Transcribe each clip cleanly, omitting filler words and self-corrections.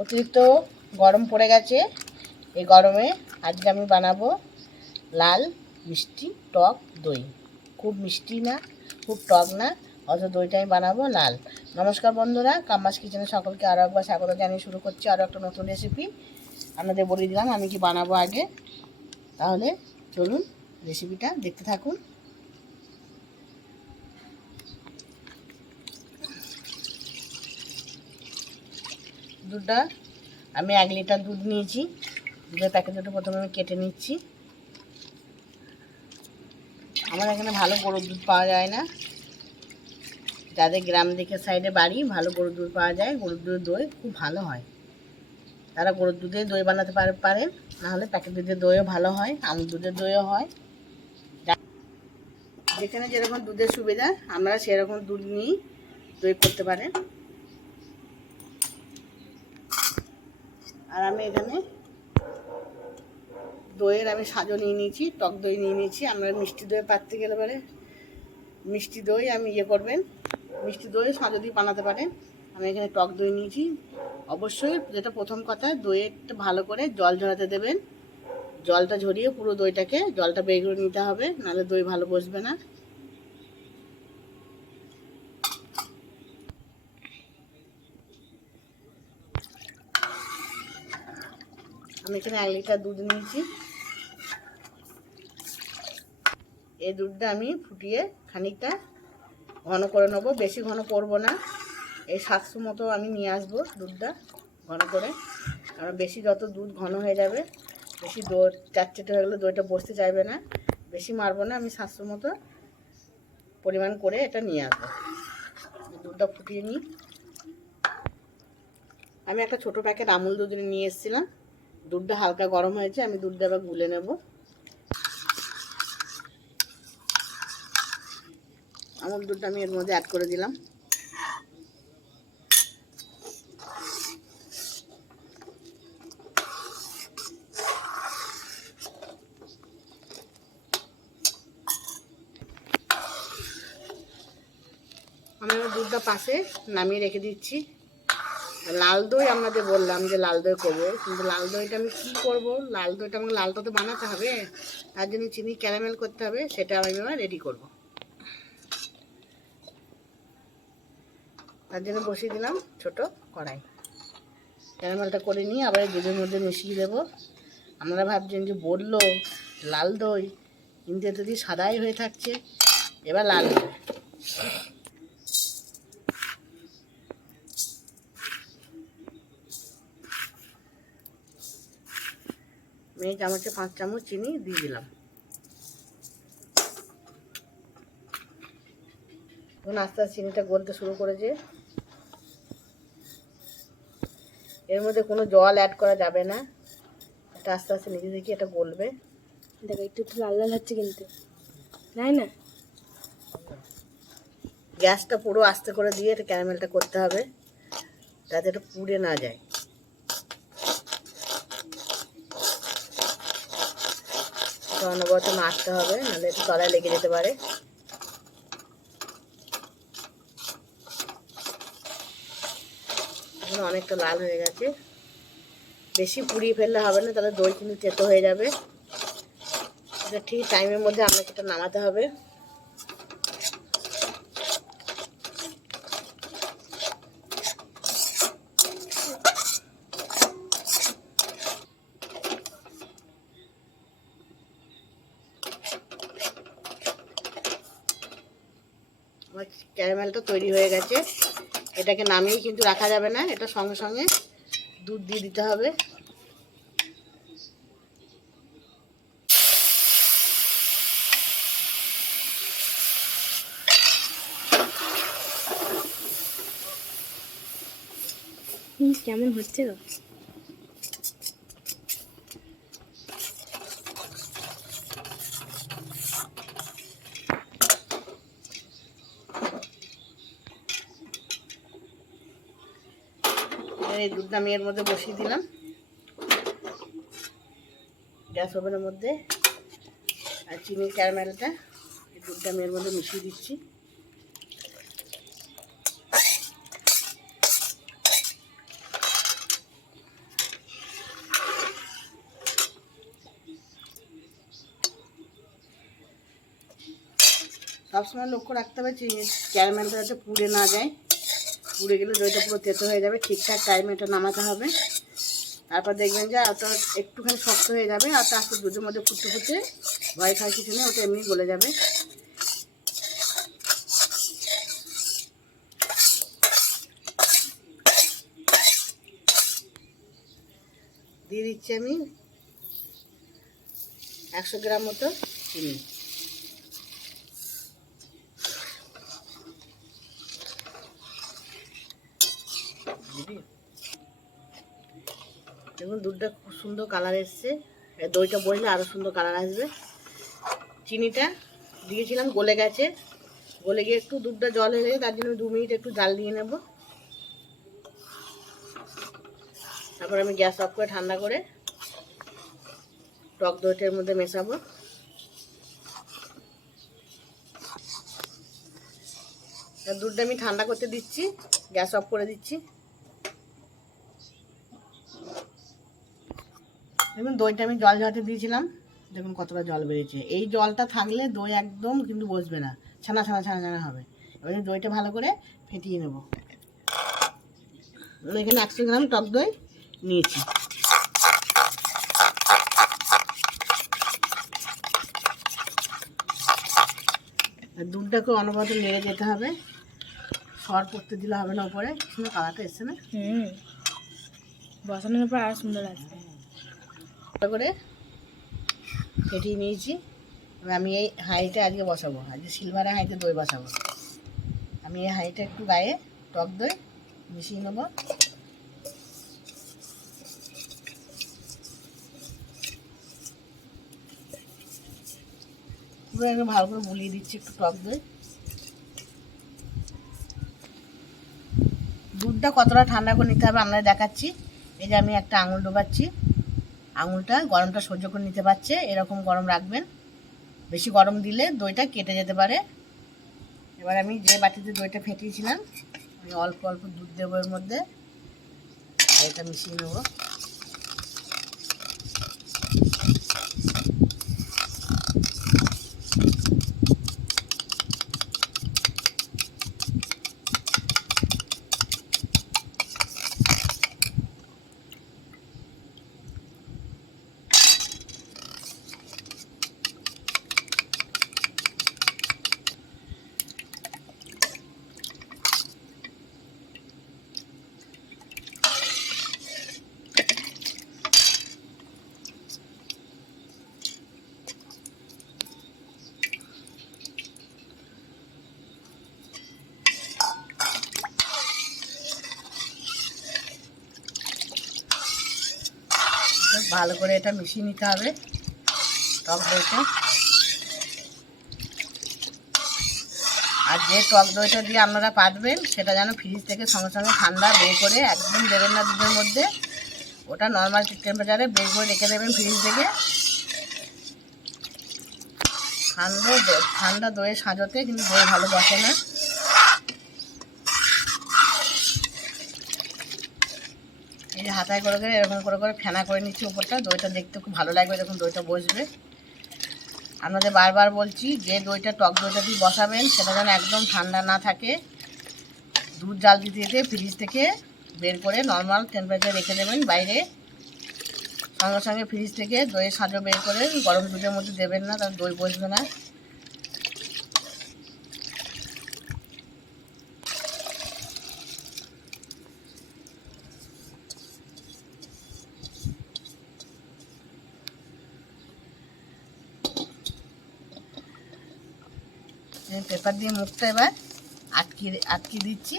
অতিরিক্ত গরম পড়ে গেছে। এই গরমে আজকে আমি বানাবো লাল মিষ্টি টক দই। খুব মিষ্টি না, খুব টক না, অত দইটা আমি বানাবো লাল। নমস্কার বন্ধুরা, কাম্মাস কিচেনে সকলকে আরও একবার স্বাগত জানিয়ে শুরু করছি আরও একটা নতুন রেসিপি। আপনাদের বলে দিলাম আমি কি বানাবো আগে। তাহলে চলুন রেসিপিটা দেখতে থাকুন। দুধটা আমি 1 লিটার দুধ নিয়েছি। দুধের প্যাকেট দুটো প্রথমে আমি কেটে নিচ্ছি। আমার এখানে ভালো গরুর দুধ পাওয়া যায় না। যাদের গ্রাম দিকের সাইডে বাড়ি ভালো গরুর দুধ পাওয়া যায়, গরুর দুধের দই খুব ভালো হয়। তারা গরুর দুধে দই বানাতে পারেন, নাহলে প্যাকেট দুধের দইও ভালো হয়, আমুল দুধের দইও হয়। যেখানে যেরকম দুধের সুবিধা আপনারা সেরকম দুধ নিয়েই দই করতে পারেন। আর আমি এখানে দইয়ের সাজও নিয়ে নিয়েছি, টক দই নিয়ে নিয়েছি। আপনারা মিষ্টি দই পাততে গেলে পরে মিষ্টি দই আমি করবেন, মিষ্টি দই সাজও দিয়ে বানাতে পারেন। আমি এখানে টক দই নিয়েছি। অবশ্যই যেটা প্রথম কথা, দইটা ভালো করে জল ঝরাতে দেবেন। জলটা ঝরিয়ে পুরো দইটাকে জলটা বের করে নিতে হবে, নাহলে দই ভালো বসবে না। আমি এখানে 1 লিটার দুধ নিয়েছি। এই দুধটা আমি ফুটিয়ে খানিকটা ঘন করে নেবো, বেশি ঘন করব না। এই 700 মতো আমি নিয়ে আসবো দুধটা ঘন করে। কারণ বেশি যত দুধ ঘন হয়ে যাবে, বেশি দই চাটচেটে হয়ে গেলে দইটা বসতে চাইবে না। বেশি মারবো না, আমি 700 মতো পরিমাণ করে এটা নিয়ে আসবো। দুধটা ফুটিয়ে নিই। আমি একটা ছোটো প্যাকেট আমুল দুধ নিয়ে এসেছিলাম। দুধটা হালকা গরম হয়েছে, আমি দুধটা আবার গুলে নেব। আমুল দুধটা আমি এর মধ্যে অ্যাড করে দিলাম। আমি আমার দুধটা পাশে নামিয়ে রেখে দিচ্ছি। লাল দই আপনাদের বললাম যে লাল দই করবো, কিন্তু লাল দইটা আমি কী করবো, লাল দইটা আমাকে লালটা তো বানাতে হবে, তার জন্য চিনি ক্যারামেল করতে হবে, সেটা আমি এবার রেডি করব। তার জন্য বসিয়ে দিলাম ছোটো কড়াই। ক্যারামেলটা করে নিয়ে আবার দুধের মধ্যে মিশিয়ে দেবো। আপনারা ভাবছেন যে বললো লাল দই, কিন্তু এতে দিয়ে সাদাই হয়ে থাকছে। এবার লাল দই আমি চামচে 5 চামচ চিনি দিয়ে দিলাম। এখন আস্তে আস্তে চিনিটা গলতে শুরু করেছে। এর মধ্যে কোনো জল অ্যাড করা যাবে না। এটা আস্তে আস্তে নিজে থেকে এটা গলবে। দেখো একটু একটু লাল লাল হচ্ছে, কিন্তু নাই না। গ্যাসটা পুরো আস্তে করে দিয়ে এটা ক্যারামেলটা করতে হবে, যাতে এটা পুড়ে না যায়। অনবরত নাড়তে হবে, নাহলে একটু তলায় লেগে যেতে পারে। এখন অনেকটা লাল হয়ে গেছে। বেশি পুড়িয়ে ফেললে হবে না, তাহলে দই কিন্তু তেতো হয়ে যাবে। এটা ঠিক টাইমের মধ্যে আপনাকে এটা নামাতে হবে। আমার ক্যারামেলটা তৈরি হয়ে গেছে। এটাকে নামিয়ে কিন্তু রাখা যাবে না, এটা সঙ্গে সঙ্গে দুধ দিয়ে দিতে হবে। কেমন হচ্ছে গো? এই দুধটা আমি এর মধ্যে বসিয়ে দিলাম গ্যাস ওভেনের মধ্যে। আর চিনির ক্যারামেলটা, এই দুধটা আমি এর মধ্যে মিশিয়ে দিচ্ছি। সবসময় লক্ষ্য রাখতে হবে ক্যারামেলটা যাতে পুড়ে না যায়। পুড়ে গেলে দইটা পুরো তেতো হয়ে যাবে। ঠিকঠাক টাইমে এটা নামাতে হবে। তারপর দেখবেন যে ওটা একটুখানি শক্ত হয়ে যাবে, আর তারপর দুধের মধ্যে ফুটতে ফুটতে ভয় খাওয়ার কিছু নেই, ওটা এমনি গলে যাবে। দিয়ে দিচ্ছি আমি 100 গ্রাম মতো চিনি। দেখুন দুধটা খুব সুন্দর কালার এসছে। দইটা বসলে আরও সুন্দর কালার আসবে। চিনিটা দিয়েছিলাম, গলে গেছে। গলে গিয়ে একটু দুধটা জল হয়ে গেছে, তার জন্য 2 মিনিট একটু জাল দিয়ে নেব। তারপর আমি গ্যাস অফ করে ঠান্ডা করে টক দইটার মধ্যে মেশাবো। দুধটা আমি ঠান্ডা করতে দিচ্ছি, গ্যাস অফ করে দিচ্ছি। দেখুন দইটা আমি জল ঝরাতে দিয়েছিলাম, দেখুন কতটা জল বেরিয়েছে। এই জলটা থাকলে দই একদম কিন্তু বসবে না, ছানা ছানা ছানা ছানা হবে। এবার দইটা ভালো করে ফেটিয়ে নেব। এখানে 100 গ্রাম টক দই নিয়েছি। দুধটাকে অনবরত নেড়ে যেতে হবে, সর পড়তে দিলে হবে না উপরে। সুন্দর কালারটা এসছে না? বসানোর পর আর সুন্দর লাগবে। করে ফেটিয়ে নিয়েছি। আমি এই হাঁড়িটা আজকে বসাবো, আজকে সিলভারের হাঁড়িতে দই বসাবো। আমি এই হাঁড়িটা একটু গায়ে টক দই মিশিয়ে নেবো। পুরো একটু ভালো করে বুলিয়ে দিচ্ছি একটু টক দই। দুধটা কতটা ঠান্ডা করে নিতে হবে আমরা দেখাচ্ছি। এই যে আমি একটা আঙুল ডোবাচ্ছি, আঙুলটা গরমটা সহ্য করে নিতে পারছে, এরকম গরম রাখবেন। বেশি গরম দিলে দইটা কেটে যেতে পারে। এবার আমি যে বাটিতে দইটা ফেটিয়েছিলাম আমি অল্প অল্প দুধ দেবো এর মধ্যে, আর এটা মিশিয়ে নেবো। ভালো করে এটা মিশিয়ে নিতে হবে টক দইটা। আর যে টক দইটা দিয়ে আপনারা পাতবেন সেটা যেন ফ্রিজ থেকে সঙ্গে সঙ্গে ঠান্ডা বের করে একদম দেবেন না দুধের মধ্যে। ওটা নর্মাল টেম্পারেচারে বের করে রেখে দেবেন ফ্রিজ থেকে। ঠান্ডা দইয়ের সাজতে কিন্তু দই ভালো বসে না। এই যে হাতায় করে করে এরকম করে করে ফেনা করে নিচ্ছি উপরটা, দইটা দেখতে খুব ভালো লাগবে যখন দইটা বসবে। আপনাদের বারবার বলছি যে দইটা টক দইটা দিয়ে বসাবেন সেটা যেন একদম ঠান্ডা না থাকে। দুধ জাল দিতে দিতে ফ্রিজ থেকে বের করে নর্মাল টেম্পারেচারে রেখে দেবেন বাইরে। সঙ্গে সঙ্গে ফ্রিজ থেকে দইয়ের সাজো বের করে গরম দুধের মধ্যে দেবেন না, তার দই বসবে না। পেপার দিয়ে মুখটা এবার আটকে দিচ্ছি।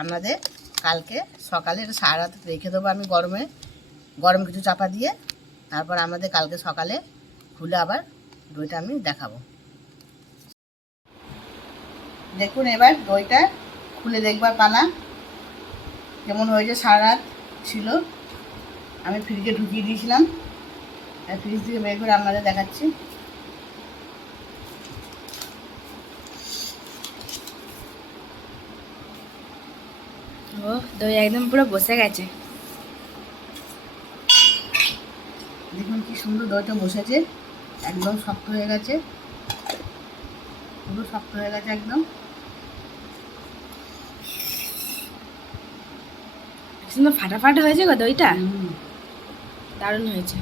আপনাদের কালকে সকালে এটা সারা রাত রেখে দেবো আমি গরম কিছু চাপা দিয়ে। তারপর আমাদের কালকে সকালে খুলে আবার দইটা আমি দেখাবো। দেখুন এবার দইটা খুলে দেখবার পালা কেমন হয়েছে। সারা রাত ছিল, আমি ফ্রিজে ঢুকিয়ে দিয়েছিলাম, আর ফ্রিজ থেকে বের করে আপনাদের দেখাচ্ছি। ও দই একদম পুরো বসে গেছে। দেখুন কি সুন্দর দইটা বসেছে, একদম শক্ত হয়ে গেছে, পুরো শক্ত হয়ে গেছে একদম। সুন্দর ফাটাফাটা হয়েছে গো দইটা, হুম। দারুণ হয়েছে।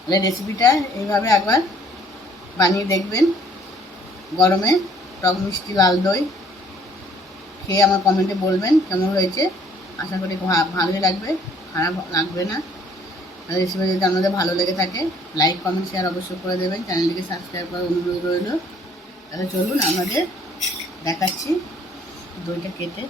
তাহলে রেসিপিটা এইভাবে একবার বানিয়ে দেখবেন। গরমে টক মিষ্টি লাল দই খেয়ে আমার কমেন্টে বলবেন কেমন হয়েছে। আশা করি ভালোই লাগবে, খারাপ লাগবে না। রেসিপি যদি আপনাদের ভালো লেগে থাকে লাইক কমেন্ট শেয়ার অবশ্যই করে দেবেন। চ্যানেলটিকে সাবস্ক্রাইব করার অনুরোধ রইল। তাহলে চলুন আপনাদের দেখাচ্ছি দইটা কেটে।